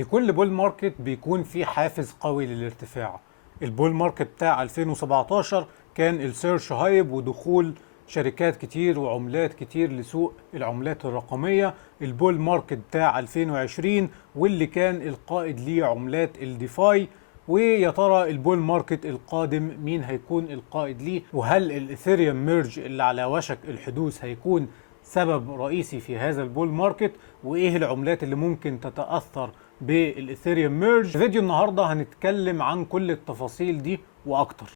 لكل بول ماركت بيكون في حافز قوي للارتفاع. البول ماركت بتاع 2017 كان السيرش هايب ودخول شركات كتير وعملات كتير لسوق العملات الرقمية. البول ماركت بتاع 2020 واللي كان القائد ليه عملات الديفاي. ويا ترى البول ماركت القادم مين هيكون القائد ليه؟ وهل الاثيريوم ميرج اللي على وشك الحدوث هيكون سبب رئيسي في هذا البول ماركت؟ وايه العملات اللي ممكن تتأثر بالاثيريوم ميرج؟ في فيديو النهارده هنتكلم عن كل التفاصيل دي واكتر.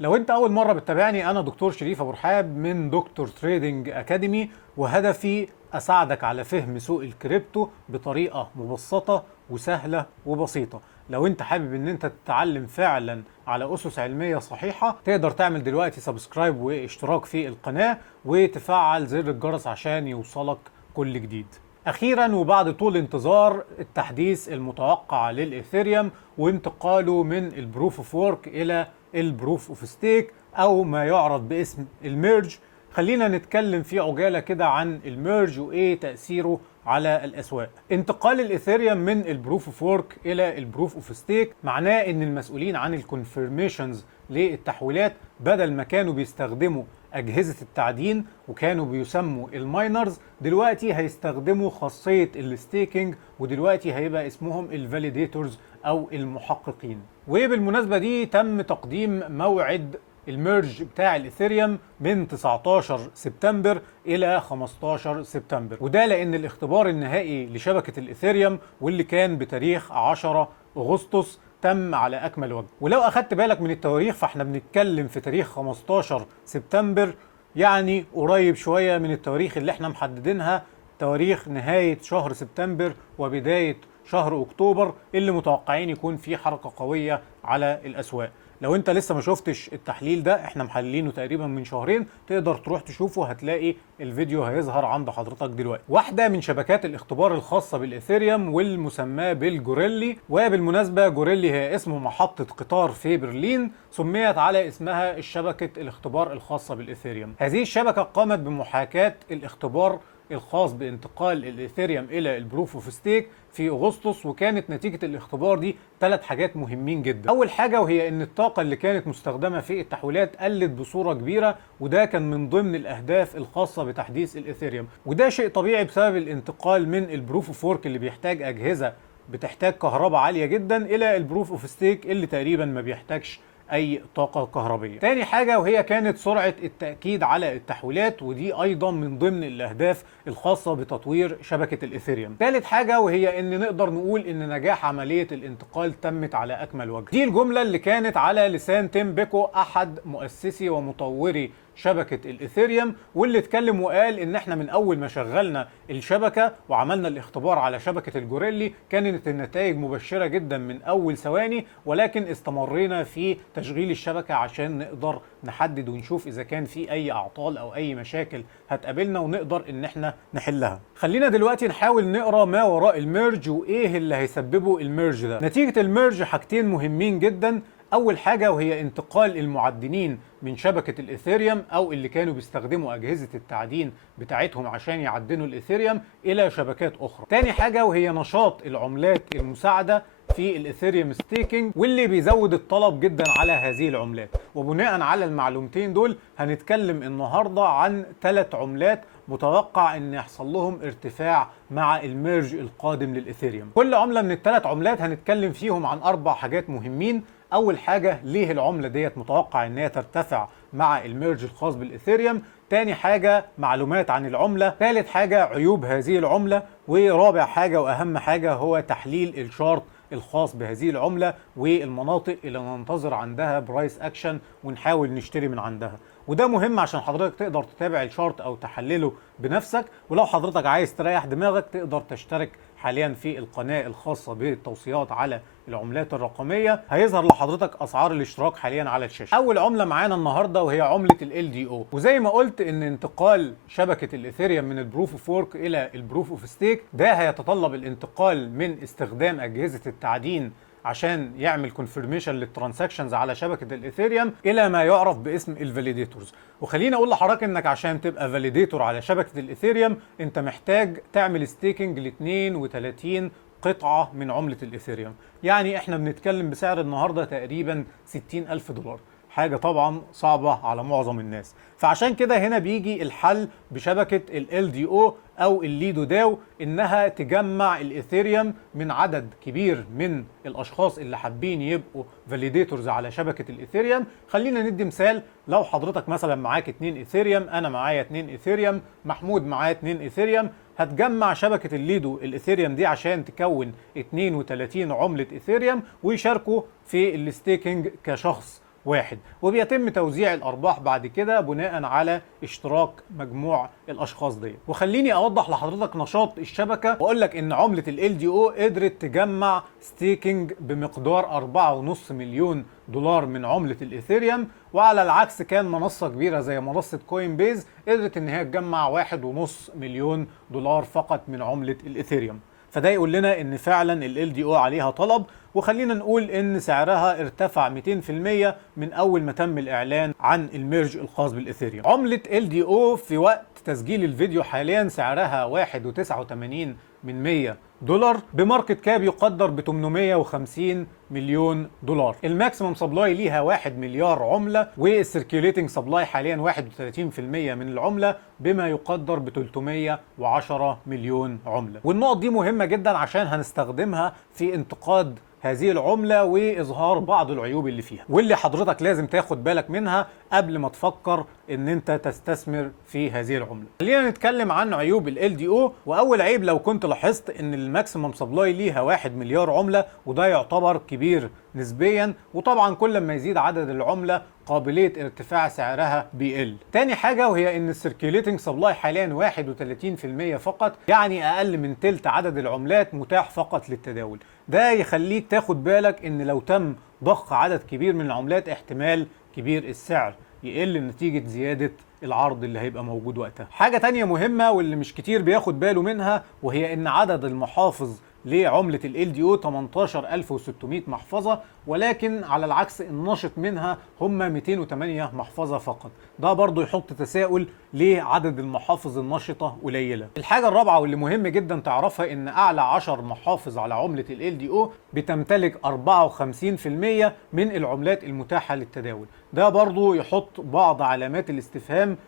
لو انت اول مره بتتابعني، انا دكتور شريف ابو رحاب من دكتور تريدنج اكاديمي، وهدفي اساعدك على فهم سوق الكريبتو بطريقه مبسطه وسهله وبسيطه. لو انت حابب ان انت تتعلم فعلا على اسس علميه صحيحه، تقدر تعمل دلوقتي سبسكرايب واشتراك في القناه وتفعل زر الجرس عشان يوصلك كل جديد. اخيرا وبعد طول انتظار، التحديث المتوقع للاثيريوم وانتقاله من البروف اوف وورك الى البروف اوف ستيك او ما يعرف باسم الميرج. خلينا نتكلم في عجاله كده عن الميرج وايه تاثيره على الاسواق. انتقال الاثيريوم من البروف اوف وورك الى البروف اوف ستيك معناه ان المسؤولين عن الكونفirmations للتحويلات، بدل ما كانوا بيستخدموا أجهزة التعدين وكانوا بيسموا الماينرز، دلوقتي هيستخدموا خاصية الستيكينج، ودلوقتي هيبقى اسمهم الفاليديتورز أو المحققين. وبالمناسبة دي تم تقديم موعد الميرج بتاع الاثيريوم من 19 سبتمبر الى 15 سبتمبر، وده لان الاختبار النهائي لشبكة الاثيريوم واللي كان بتاريخ 10 اغسطس تم على اكمل وجه. ولو اخدت بالك من التواريخ فاحنا بنتكلم في تاريخ 15 سبتمبر، يعني قريب شوية من التواريخ اللي احنا محددينها، تواريخ نهاية شهر سبتمبر وبداية شهر اكتوبر، اللي متوقعين يكون فيه حركة قوية على الاسواق. لو انت لسه ما شفتش التحليل ده، احنا محللينه تقريبا من شهرين، تقدر تروح تشوفه، هتلاقي الفيديو هيظهر عند حضرتك دلوقتي. واحدة من شبكات الاختبار الخاصة بالاثيريوم والمسماة بالجوريلي، وبالمناسبة جوريلي هي اسم محطة قطار في برلين سميت على اسمها الشبكة الاختبار الخاصة بالاثيريوم. هذه الشبكة قامت بمحاكاة الاختبار الخاص بانتقال الاثيريوم الى البروف اوف ستيك في اغسطس، وكانت نتيجه الاختبار دي ثلاث حاجات مهمين جدا. اول حاجه وهي ان الطاقه اللي كانت مستخدمه في التحويلات قلت بصوره كبيره، وده كان من ضمن الاهداف الخاصه بتحديث الاثيريوم، وده شيء طبيعي بسبب الانتقال من البروف اوف وورك اللي بيحتاج اجهزه بتحتاج كهرباء عاليه جدا الى البروف اوف ستيك اللي تقريبا ما بيحتاجش اي طاقة كهربية. تاني حاجة وهي كانت سرعة التأكيد على التحويلات، ودي ايضا من ضمن الاهداف الخاصة بتطوير شبكة الاثيريوم. تالت حاجة وهي ان نقدر نقول ان نجاح عملية الانتقال تمت على اكمل وجه. دي الجملة اللي كانت على لسان تيم بيكو، احد مؤسسي ومطوري شبكة الاثيريوم، واللي اتكلم وقال ان احنا من اول ما شغلنا الشبكة وعملنا الاختبار على شبكة الجوريلي كانت النتائج مبشرة جدا من اول ثواني، ولكن استمرينا في تشغيل الشبكة عشان نقدر نحدد ونشوف اذا كان في اي اعطال او اي مشاكل هتقابلنا ونقدر ان احنا نحلها. خلينا دلوقتي نحاول نقرا ما وراء الميرج وايه اللي هيسببه الميرج ده. نتيجة الميرج حاجتين مهمين جدا. اول حاجة وهي انتقال المعدنين من شبكة الاثيريوم او اللي كانوا بيستخدموا اجهزة التعدين بتاعتهم عشان يعدنوا الاثيريوم الى شبكات اخرى. تاني حاجة وهي نشاط العملات المساعدة في الاثيريوم ستيكينج، واللي بيزود الطلب جدا على هذه العملات. وبناء على المعلومتين دول هنتكلم النهارده عن ثلاث عملات متوقع ان يحصل لهم ارتفاع مع الميرج القادم للاثيريوم. كل عمله من الثلاث عملات هنتكلم فيهم عن اربع حاجات مهمين. اول حاجه، ليه العمله ديت متوقع ان هي ترتفع مع الميرج الخاص بالاثيريوم. تاني حاجه، معلومات عن العمله. ثالث حاجه، عيوب هذه العمله. ورابع حاجه واهم حاجه هو تحليل الشارت الخاص بهذه العمله والمناطق اللي ننتظر عندها برايس اكشن ونحاول نشتري من عندها. وده مهم عشان حضرتك تقدر تتابع الشارت او تحلله بنفسك. ولو حضرتك عايز تريح دماغك تقدر تشترك حاليا في القناة الخاصة بالتوصيات على العملات الرقمية، هيظهر لحضرتك اسعار الاشتراك حاليا على الشاشة. اول عملة معانا النهاردة وهي عملة ال LDO، وزي ما قلت ان انتقال شبكة الاثيريوم من البروف اوف وورك الى البروف اوف ستيك ده هيتطلب الانتقال من استخدام اجهزة التعدين عشان يعمل كونفirmation للترانزاكشنز على شبكه الايثيريوم الى ما يعرف باسم الفاليديتورز. وخليني اقول لحضرتك انك عشان تبقى فاليديتور على شبكه الايثيريوم انت محتاج تعمل ستيكنج ل 32 قطعه من عمله الايثيريوم. يعني احنا بنتكلم بسعر النهارده تقريبا $60,000، حاجة طبعا صعبة على معظم الناس. فعشان كده هنا بيجي الحل بشبكة ال LDO أو الليدو داو، إنها تجمع الإيثيريوم من عدد كبير من الأشخاص اللي حابين يبقوا فاليديتورز على شبكة الإيثيريوم. خلينا ندي مثال، لو حضرتك مثلا معاك 2 إيثيريوم، أنا معايا 2 إيثيريوم، محمود معاه 2 إيثيريوم، هتجمع شبكة الليدو الإيثيريوم دي عشان تكون 32 عملة إيثيريوم ويشاركوا في الستيكنج كشخص واحد، وبيتم توزيع الارباح بعد كده بناء على اشتراك مجموع الاشخاص دي. وخليني اوضح لحضرتك نشاط الشبكه واقول لك ان عمله ال LDO قدرت تجمع ستيكنج بمقدار 4.5 مليون دولار من عمله الايثيريوم، وعلى العكس كان منصه كبيره زي منصه كوين بيز قدرت ان هي تجمع 1.5 مليون دولار فقط من عمله الايثيريوم. فده يقول لنا ان فعلا ال LDO عليها طلب، وخلينا نقول ان سعرها ارتفع 200% من اول ما تم الاعلان عن الميرج الخاص بالايثيريوم. عملة LDO في وقت تسجيل الفيديو حاليا سعرها 1.89 دولار بماركت كاب يقدر ب 850 مليون دولار. الماكسيمم سبلاي ليها 1 مليار عملة، والسيركيوليتنج سبلاي حاليا 31% من العملة بما يقدر ب 310 مليون عملة. والنقط دي مهمة جدا عشان هنستخدمها في انتقاد هذه العملة وإظهار بعض العيوب اللي فيها، واللي حضرتك لازم تاخد بالك منها قبل ما تفكر ان انت تستثمر في هذه العملة. خلينا نتكلم عن عيوب ال LDO. واول عيب لو كنت لاحظت ان الماكسيمم سبلاي ليها 1 مليار عملة، وده يعتبر كبير نسبيا، وطبعا كل ما يزيد عدد العملة قابلية ارتفاع سعرها بيقل. تاني حاجة وهي ان السيركيوليتنج سبلاي حاليا 31% فقط، يعني اقل من تلت عدد العملات متاح فقط للتداول. ده يخليك تاخد بالك ان لو تم ضخ عدد كبير من العملات احتمال كبير السعر يقل نتيجة زيادة العرض اللي هيبقى موجود وقتها. حاجة تانية مهمة واللي مش كتير بياخد باله منها وهي ان عدد المحافظ لعملة ال LDO 18600 محفظة، ولكن على العكس النشط منها هم 208 محفظة فقط. ده برضو يحط تساؤل ليه عدد المحافظ النشطة قليلة. الحاجة الرابعة واللي مهم جدا تعرفها ان اعلى 10 محافظ على عملة ال LDO بتمتلك 54% من العملات المتاحة للتداول. ده برضو يحط بعض علامات الاستفهام.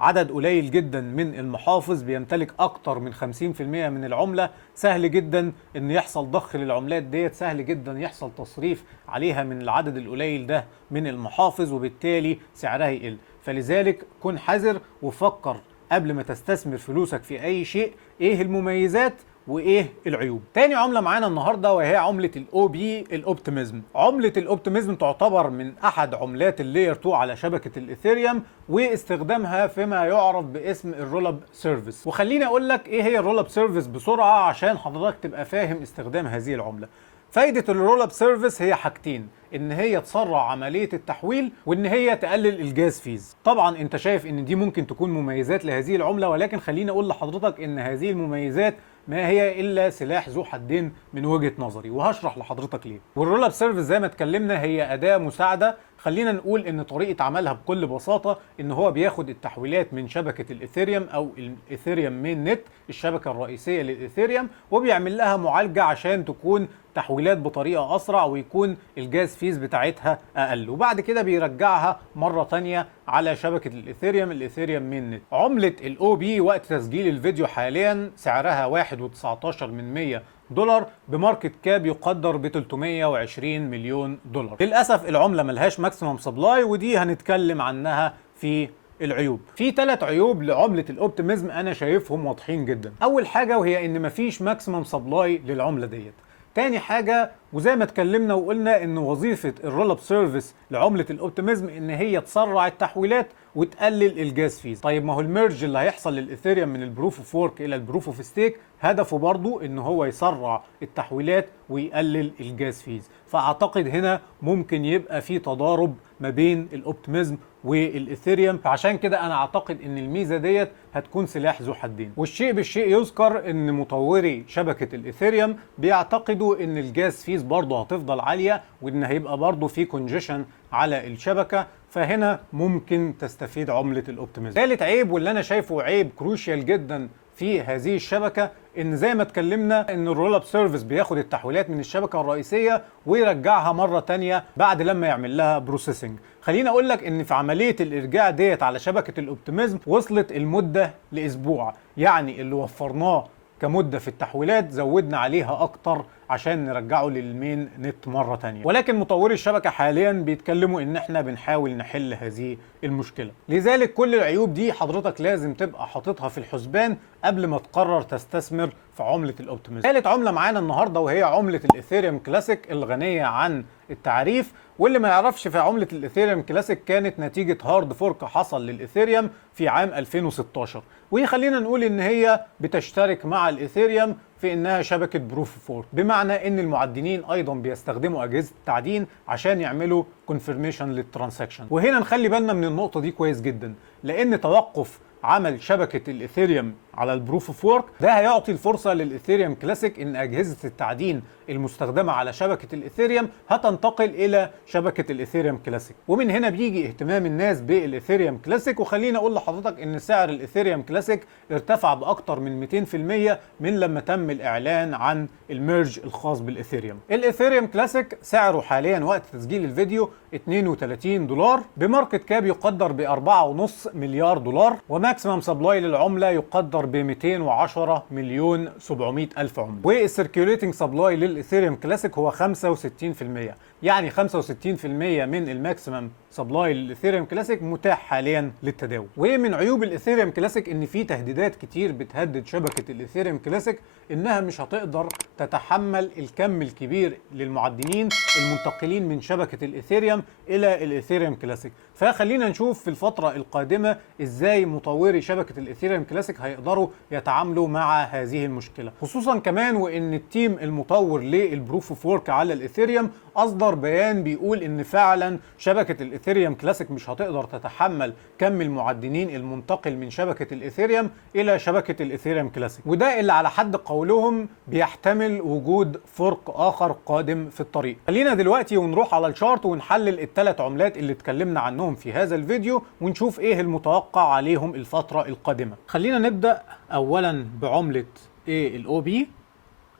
عدد قليل جدا من المحافظ بيمتلك اكتر من 50% من العملة، سهل جدا ان يحصل ضخ للعملات ديت، سهل جدا يحصل تصريف عليها من العدد القليل ده من المحافظ، وبالتالي سعرها يقل. فلذلك كن حذر وفكر قبل ما تستثمر فلوسك في اي شيء ايه المميزات وايه العيوب. تاني عمله معانا النهارده وهي عمله الاو بي الاوبتيميزم. عمله الاوبتيميزم تعتبر من احد عملات اللاير 2 على شبكه الايثيريوم، واستخدامها فيما يعرف باسم الرول اب سيرفيس. وخليني اقول لك ايه هي الرول اب سيرفيس بسرعه عشان حضرتك تبقى فاهم استخدام هذه العمله. فايدة الرول اب سيرفيس هي حاجتين، ان هي تسرع عملية التحويل وان هي تقلل الجاز فيز. طبعا انت شايف ان دي ممكن تكون مميزات لهذه العملة، ولكن خليني اقول لحضرتك ان هذه المميزات ما هي الا سلاح ذو حدين من وجهة نظري، وهشرح لحضرتك ليه. والرول اب سيرفيس زي ما اتكلمنا هي اداة مساعدة. خلينا نقول ان طريقة عملها بكل بساطة ان هو بياخد التحويلات من شبكة الايثيريوم او الايثيريوم مين نت، الشبكة الرئيسية للايثيريوم، وبيعمل لها معالجة عشان تكون تحويلات بطريقة أسرع ويكون الجاز فيز بتاعتها أقل، وبعد كده بيرجعها مرة تانية على شبكة الإيثيريوم مين نت. عملة الأو بي وقت تسجيل الفيديو حاليا سعرها 1.19 دولار بماركت كاب يقدر ب 320 مليون دولار. للأسف العملة ملهاش ماكسيمم سبلاي، ودي هنتكلم عنها في العيوب. في 3 عيوب لعملة الاوبتيميزم انا شايفهم واضحين جدا. اول حاجة وهي ان مفيش ماكسيمم سبلاي للعملة ديت. تاني حاجة وزي ما اتكلمنا وقلنا ان وظيفة الرول اب سيرفيس لعملة الاوبتيميزم ان هي تسرع التحويلات وتقلل الجاز فيز. طيب ما هو الميرج اللي هيحصل للايثيريوم من البروف اوف وورك الى البروف اوف ستيك هدفه برضو ان هو يسرع التحويلات ويقلل الجاز فيز. فاعتقد هنا ممكن يبقى في تضارب ما بين الاوبتيميزم والايثيريوم، فعشان كده انا اعتقد ان الميزه ديت هتكون سلاح ذو حدين. والشيء بالشيء يذكر ان مطوري شبكه الايثيريوم بيعتقدوا ان الجاز فيز برضه هتفضل عاليه وان هيبقى برضه في كونجيشن على الشبكه، فهنا ممكن تستفيد عمله الاوبتيميزم. ثالث عيب واللي انا شايفه عيب كروشيال جدا في هذه الشبكه ان زي ما اتكلمنا ان الرول اب سيرفيس بياخد التحويلات من الشبكه الرئيسيه ويرجعها مره تانية بعد لما يعمل لها بروسيسنج. خليني اقول لك ان في عمليه الارجاع ديت على شبكه الاوبتيميزم وصلت المده لاسبوع، يعني اللي وفرناه كمده في التحويلات زودنا عليها اكتر عشان نرجعه للمين نت مره تانية. ولكن مطوري الشبكه حاليا بيتكلموا ان احنا بنحاول نحل هذه المشكله. لذلك كل العيوب دي حضرتك لازم تبقى حاططها في الحسبان قبل ما تقرر تستثمر في عمله الاوبتيميزم. ثالث عمله معانا النهارده وهي عمله الايثيريوم كلاسيك الغنيه عن التعريف، واللي ما يعرفش في عمله الايثيريوم كلاسيك كانت نتيجه هارد فورك حصل للايثيريوم في عام 2016، وخلينا نقول ان هي بتشترك مع الايثيريوم في انها شبكه بروف اوف وورك، بمعنى ان المعدنين ايضا بيستخدموا اجهزه التعدين عشان يعملوا كونفirmation للترانزاكشن. وهنا نخلي بالنا من النقطه دي كويس جدا، لان توقف عمل شبكه الايثيريوم على البروف اوف وورك ده هيعطي الفرصه للايثيريوم كلاسيك ان اجهزه التعدين المستخدمه على شبكه الايثيريوم هتنتقل الى شبكه الايثيريوم كلاسيك. ومن هنا بيجي اهتمام الناس بالايثيريوم كلاسيك. وخليني اقول لحضرتك ان سعر الايثيريوم كلاسيك ارتفع باكتر من 200% من لما تم الاعلان عن الميرج الخاص بالايثيريوم. الايثيريوم كلاسيك سعره حاليا وقت تسجيل الفيديو $32 بماركت كاب يقدر ب 4.5 مليار دولار، وماكسيمم سبلاي للعمله يقدر ب 210 مليون 700 الف عمله. والسيركيوليتنج سبلاي للايثيريوم كلاسيك هو 65%، يعني 65% من الماكسيمم سبلاي للايثيريوم كلاسيك متاح حاليا للتداول. ومن عيوب الايثيريوم كلاسيك ان في تهديدات كتير بتهدد شبكه الايثيريوم كلاسيك انها مش هتقدر تتحمل الكم الكبير للمعدنين المنتقلين من شبكه الايثيريوم الى الايثيريوم كلاسيك. فخلينا نشوف في الفتره القادمه ازاي مطوري شبكه الايثيريوم كلاسيك هيقدروا يتعاملوا مع هذه المشكله، خصوصا كمان وان التيم المطور للبروف اوف وورك على الايثيريوم اصدر بيان بيقول ان فعلا شبكه الايثيريوم كلاسيك مش هتقدر تتحمل كم المعدنين المنتقل من شبكه الايثيريوم الى شبكه الايثيريوم كلاسيك، وده اللي على حد قولهم بيحتمل وجود فرق اخر قادم في الطريق. خلينا دلوقتي ونروح على الشارت ونحلل الثلاث عملات اللي اتكلمنا عنهم في هذا الفيديو ونشوف ايه المتوقع عليهم الفتره القادمه. خلينا نبدا اولا بعمله الاو بي.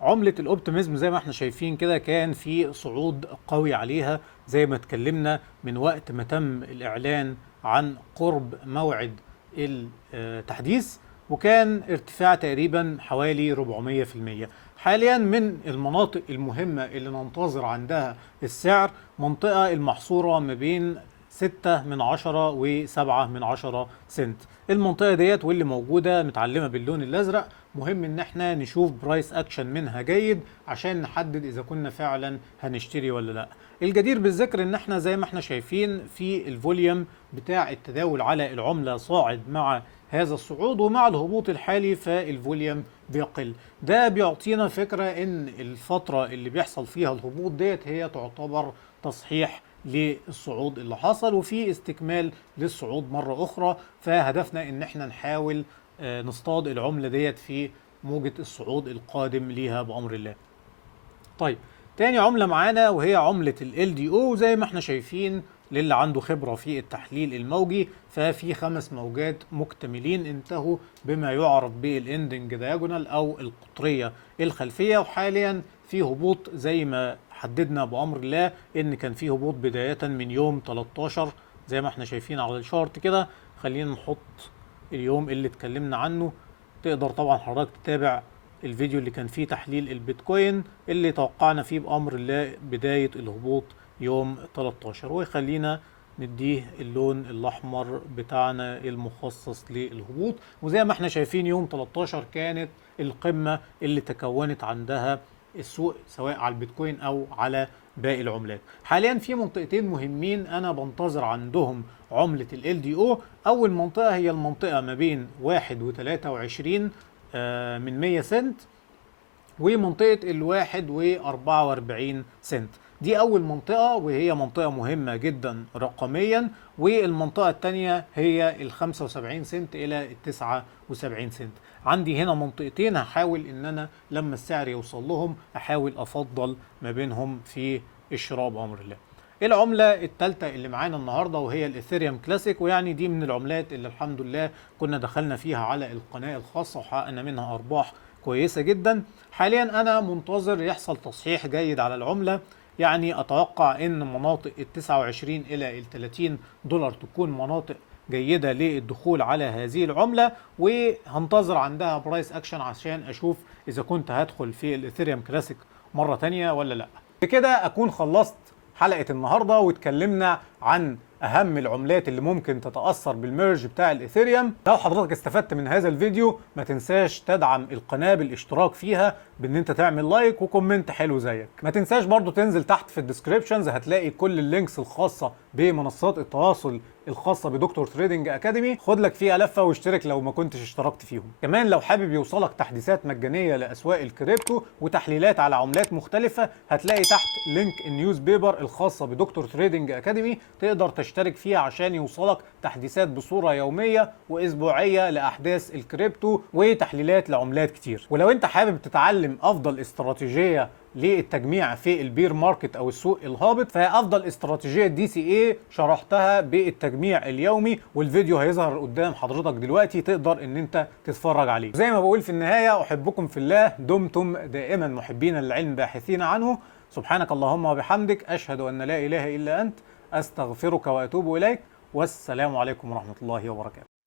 عملة الاوبتيميزم زي ما احنا شايفين كده كان في صعود قوي عليها زي ما اتكلمنا من وقت ما تم الاعلان عن قرب موعد التحديث، وكان ارتفاع تقريبا حوالي 400%. حاليا من المناطق المهمة اللي ننتظر عندها السعر منطقة المحصورة ما بين 6 و 7 سنت. المنطقة ديت واللي موجودة متعلمة باللون الازرق مهم ان احنا نشوف برايس اكشن منها جيد عشان نحدد اذا كنا فعلا هنشتري ولا لا. الجدير بالذكر ان احنا زي ما احنا شايفين في الفوليوم بتاع التداول على العملة صاعد مع هذا الصعود، ومع الهبوط الحالي فالفوليوم بيقل. ده بيعطينا فكرة ان الفترة اللي بيحصل فيها الهبوط ديت هي تعتبر تصحيح للصعود اللي حصل وفي استكمال للصعود مرة اخرى، فهدفنا ان احنا نحاول نصطاد العملة ديت في موجة الصعود القادم ليها بأمر الله. طيب تاني عملة معانا وهي عملة ال LDO. زي ما احنا شايفين للي عنده خبرة في التحليل الموجي ففي 5 موجات مكتملين انتهوا بما يعرف بالاندنج دايجونال او القطرية الخلفية، وحاليا في هبوط زي ما حددنا بأمر الله ان كان في هبوط بداية من يوم 13 زي ما احنا شايفين على الشارت كده. خلينا نحط اليوم اللي اتكلمنا عنه. تقدر طبعا حضرتك تتابع الفيديو اللي كان فيه تحليل البيتكوين اللي توقعنا فيه بأمر الله بداية الهبوط يوم 13، ويخلينا نديه اللون الأحمر بتاعنا المخصص للهبوط. وزي ما احنا شايفين يوم 13 كانت القمة اللي تكونت عندها السوق سواء على البيتكوين أو على باقي العملات. حاليا في منطقتين مهمين انا بنتظر عندهم عملة ال LDO. اول منطقة هي المنطقة ما بين 1 و23 من 100 سنت، ومنطقة ال1 و44 سنت. دي أول منطقة وهي منطقة مهمة جدا رقميا. والمنطقة الثانية هي ال75 سنت إلى ال79 سنت. عندي هنا منطقتين هحاول إن أنا لما السعر يوصل لهم أحاول أفضل ما بينهم في الشراء بأمر الله. العملة الثالثة اللي معانا النهاردة وهي الإيثيريوم كلاسيك، ويعني دي من العملات اللي الحمد لله كنا دخلنا فيها على القناة الخاصة وحققنا منها أرباح كويسة جدا. حاليا أنا منتظر يحصل تصحيح جيد على العملة، يعني أتوقع إن مناطق ال 29 إلى ال 30 دولار تكون مناطق جيدة للدخول على هذه العملة، وهنتظر عندها برايس أكشن عشان أشوف إذا كنت هدخل في الإيثيريوم كلاسيك مرة تانية ولا لأ. بكده أكون خلصت حلقة النهاردة واتكلمنا عن أهم العملات اللي ممكن تتأثر بالميرج بتاع الإيثيريوم. لو حضرتك استفدت من هذا الفيديو ما تنساش تدعم القناة بالاشتراك فيها بأن انت تعمل لايك وكومنت حلو زيك. ما تنساش برضو تنزل تحت في الديسكريبشنز هتلاقي كل اللينكس الخاصة بمنصات التواصل الخاصة بدكتور تريدنج أكاديمي، خد لك فيها لفة واشترك لو ما كنتش اشتركت فيهم. كمان لو حابب يوصلك تحديثات مجانية لأسواق الكريبتو وتحليلات على عملات مختلفة هتلاقي تحت لينك النيوز بيبر الخاصة بدكتور تريدنج أكاديمي تقدر تشترك فيها عشان يوصلك تحديثات بصورة يومية وأسبوعية لأحداث الكريبتو وتحليلات لعملات كتير. ولو انت حابب تتعلم أفضل استراتيجية للتجميع في البير ماركت او السوق الهابط، فافضل استراتيجيه DCA شرحتها بالتجميع اليومي، والفيديو هيظهر قدام حضرتك دلوقتي تقدر ان انت تتفرج عليه. زي ما بقول في النهايه احبكم في الله، دمتم دائما محبين للعلم باحثين عنه. سبحانك اللهم وبحمدك، اشهد ان لا اله الا انت، استغفرك واتوب اليك، والسلام عليكم ورحمه الله وبركاته.